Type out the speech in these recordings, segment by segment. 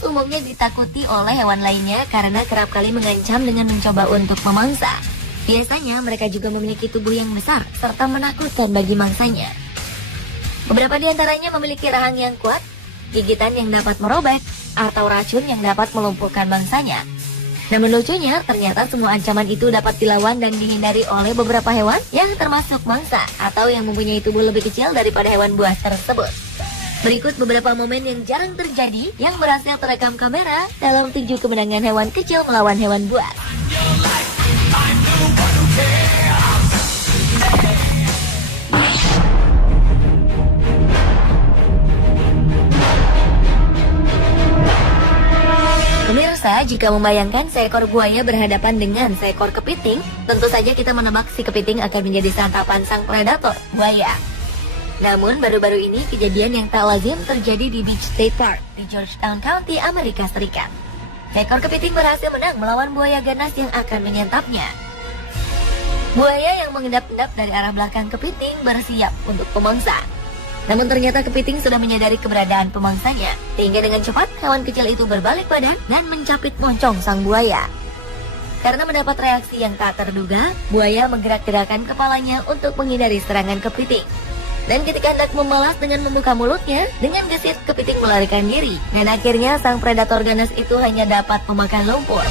Tikus umumnya ditakuti oleh hewan lainnya karena kerap kali mengancam dengan mencoba untuk memangsa. Biasanya mereka juga memiliki tubuh yang besar serta menakutkan bagi mangsanya. Beberapa di antaranya memiliki rahang yang kuat, gigitan yang dapat merobek, atau racun yang dapat melumpuhkan mangsanya. Namun lucunya, ternyata semua ancaman itu dapat dilawan dan dihindari oleh beberapa hewan yang termasuk mangsa atau yang mempunyai tubuh lebih kecil daripada hewan buas tersebut. Berikut beberapa momen yang jarang terjadi yang berhasil terekam kamera dalam tinju kemenangan hewan kecil melawan hewan buas. Pemirsa, jika membayangkan seekor buaya berhadapan dengan seekor kepiting, tentu saja kita menebak si kepiting akan menjadi santapan sang predator, buaya. Namun, baru-baru ini kejadian yang tak lazim terjadi di Beach State Park di Georgetown County, Amerika Serikat. Seekor kepiting berhasil menang melawan buaya ganas yang akan menyantapnya. Buaya yang mengendap-endap dari arah belakang kepiting bersiap untuk pemangsa. Namun ternyata kepiting sudah menyadari keberadaan pemangsanya, sehingga dengan cepat hewan kecil itu berbalik badan dan mencapit moncong sang buaya. Karena mendapat reaksi yang tak terduga, buaya menggerak-gerakkan kepalanya untuk menghindari serangan kepiting. Dan ketika hendak membalas dengan membuka mulutnya, dengan gesit kepiting melarikan diri. Dan akhirnya sang predator ganas itu hanya dapat memakan lumpur.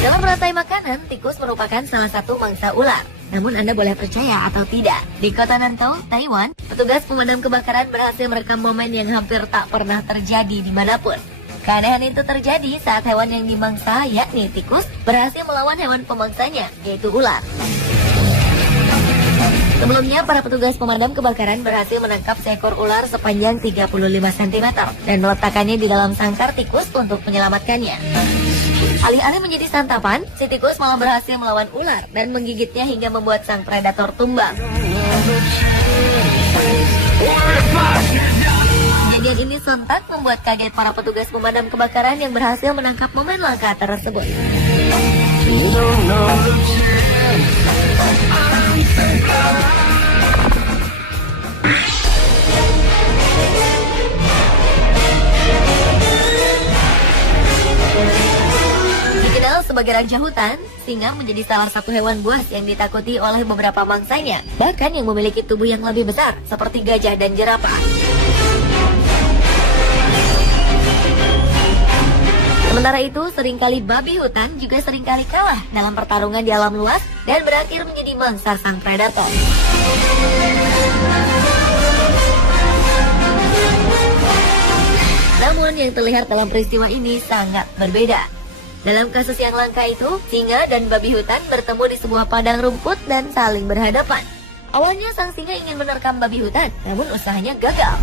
Dalam rantai makanan, tikus merupakan salah satu mangsa ular. Namun Anda boleh percaya atau tidak, di kota Nantou, Taiwan, petugas pemadam kebakaran berhasil merekam momen yang hampir tak pernah terjadi dimanapun. Keanehan itu terjadi saat hewan yang dimangsa, yakni tikus, berhasil melawan hewan pemangsanya, yaitu ular. Sebelumnya, para petugas pemadam kebakaran berhasil menangkap seekor ular sepanjang 35 cm dan meletakkannya di dalam sangkar tikus untuk menyelamatkannya. Alih-alih menjadi santapan, si tikus malah berhasil melawan ular dan menggigitnya hingga membuat sang predator tumbang. Kejadian ini sontak membuat kaget para petugas pemadam kebakaran yang berhasil menangkap momen langka tersebut. Dikenal sebagai raja hutan, singa menjadi salah satu hewan buas yang ditakuti oleh beberapa mangsanya, bahkan yang memiliki tubuh yang lebih besar, seperti gajah dan jerapah. Sementara itu, seringkali babi hutan juga seringkali kalah dalam pertarungan di alam luas dan berakhir menjadi mangsa sang predator. Namun yang terlihat dalam peristiwa ini sangat berbeda. Dalam kasus yang langka itu, singa dan babi hutan bertemu di sebuah padang rumput dan saling berhadapan. Awalnya sang singa ingin menerkam babi hutan, namun usahanya gagal.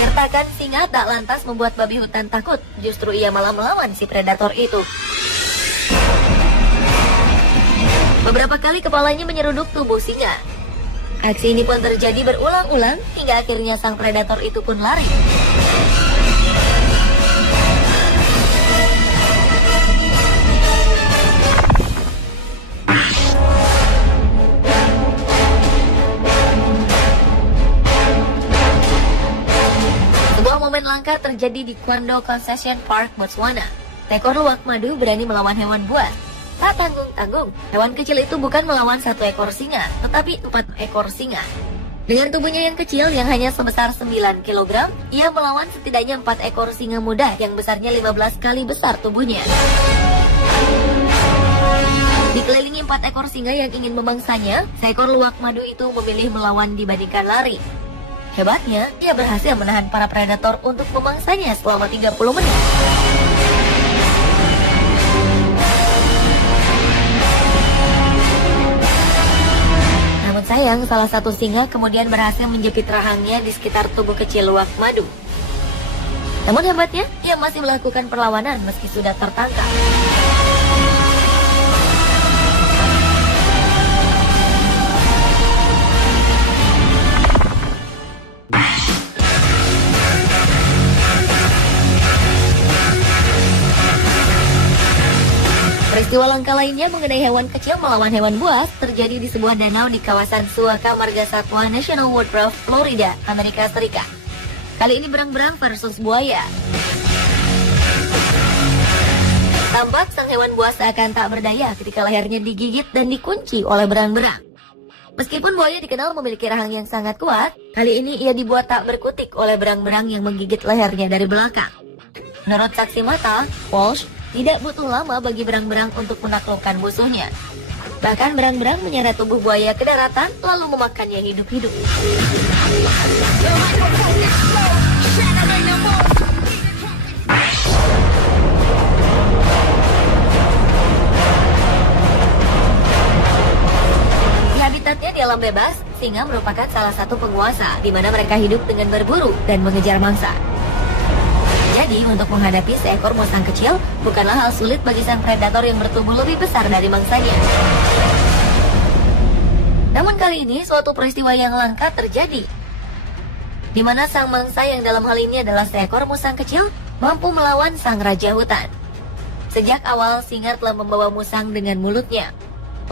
Gertakan singa tak lantas membuat babi hutan takut, justru ia malah melawan si predator itu. Beberapa kali kepalanya menyeruduk tubuh singa. Aksi ini pun terjadi berulang-ulang hingga akhirnya sang predator itu pun lari. Momen langka terjadi di Kwando Concession Park, Botswana. Seekor luwak madu berani melawan hewan buas. Tak tanggung-tanggung, hewan kecil itu bukan melawan satu ekor singa, tetapi 4 ekor singa. Dengan tubuhnya yang kecil yang hanya sebesar 9 kg, ia melawan setidaknya 4 ekor singa muda yang besarnya 15 kali besar tubuhnya. Dikelilingi 4 ekor singa yang ingin memangsanya, seekor luwak madu itu memilih melawan dibandingkan lari. Hebatnya, ia berhasil menahan para predator untuk memangsanya selama 30 menit. Namun sayang, salah satu singa kemudian berhasil menjepit rahangnya di sekitar tubuh kecil luwak madu. Namun hebatnya, ia masih melakukan perlawanan meski sudah tertangkap. Peristiwa langka lainnya mengenai hewan kecil melawan hewan buas terjadi di sebuah danau di kawasan Suaka Marga Satwa National Woodruff, Florida, Amerika Serikat. Kali ini berang-berang versus buaya. Tampak sang hewan buas akan tak berdaya ketika lehernya digigit dan dikunci oleh berang-berang. Meskipun buaya dikenal memiliki rahang yang sangat kuat, kali ini ia dibuat tak berkutik oleh berang-berang yang menggigit lehernya dari belakang. Menurut saksi mata, Walsh, tidak butuh lama bagi berang-berang untuk menaklukkan musuhnya. Bahkan berang-berang menyeret tubuh buaya ke daratan lalu memakannya hidup-hidup. Di habitatnya di alam bebas, singa merupakan salah satu penguasa di mana mereka hidup dengan berburu dan mengejar mangsa. Jadi, untuk menghadapi seekor musang kecil bukanlah hal sulit bagi sang predator yang bertubuh lebih besar dari mangsanya. Namun kali ini suatu peristiwa yang langka terjadi, di mana sang mangsa yang dalam hal ini adalah seekor musang kecil mampu melawan sang raja hutan. Sejak awal singa telah membawa musang dengan mulutnya,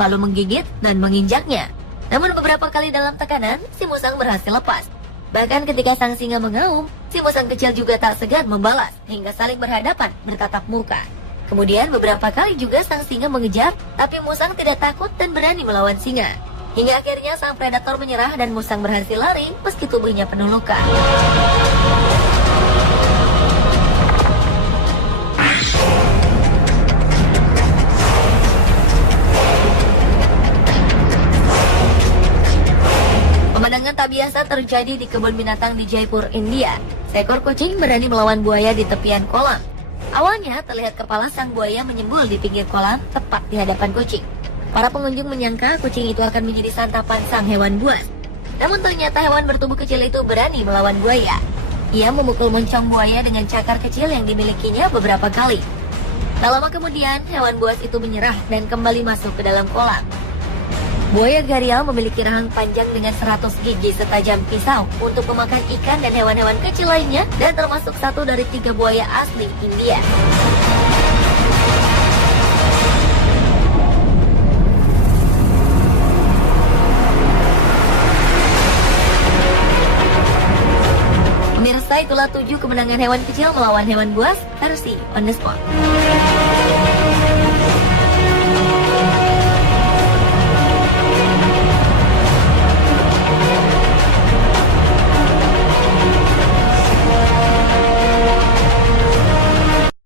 lalu menggigit dan menginjaknya. Namun beberapa kali dalam tekanan, si musang berhasil lepas. Bahkan ketika sang singa mengaum, si musang kecil juga tak segan membalas hingga saling berhadapan bertatap muka. Kemudian beberapa kali juga sang singa mengejar, tapi musang tidak takut dan berani melawan singa. Hingga akhirnya sang predator menyerah dan musang berhasil lari meski tubuhnya penuh luka. Pemandangan tak biasa terjadi di kebun binatang di Jaipur, India. Seekor kucing berani melawan buaya di tepian kolam. Awalnya terlihat kepala sang buaya menyembul di pinggir kolam tepat di hadapan kucing. Para pengunjung menyangka kucing itu akan menjadi santapan sang hewan buas. Namun ternyata hewan bertubuh kecil itu berani melawan buaya. Ia memukul moncong buaya dengan cakar kecil yang dimilikinya beberapa kali. Tak lama kemudian, hewan buas itu menyerah dan kembali masuk ke dalam kolam. Buaya gharial memiliki rahang panjang dengan 100 gigi setajam pisau untuk memakan ikan dan hewan-hewan kecil lainnya dan termasuk satu dari 3 buaya asli India. Pemirsa, itulah 7 kemenangan hewan kecil melawan hewan buas versi On The Spot.